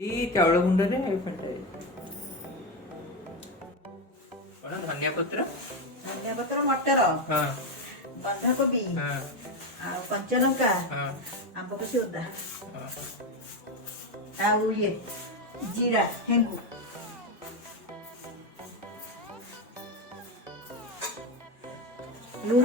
ଚାଉଳ ଗୁଣ୍ଡରେ ଫେଣ୍ଟା ଧନିଆ ପତ୍ର ମଟର ବନ୍ଧାକୋବି ଆଉ କଞ୍ଚା ଲଙ୍କା ଆମ୍ବ କଷି ଅଦା ଆଉ ଇଏ ଜିରା ହେଙ୍ଗୁ ଲୁଣ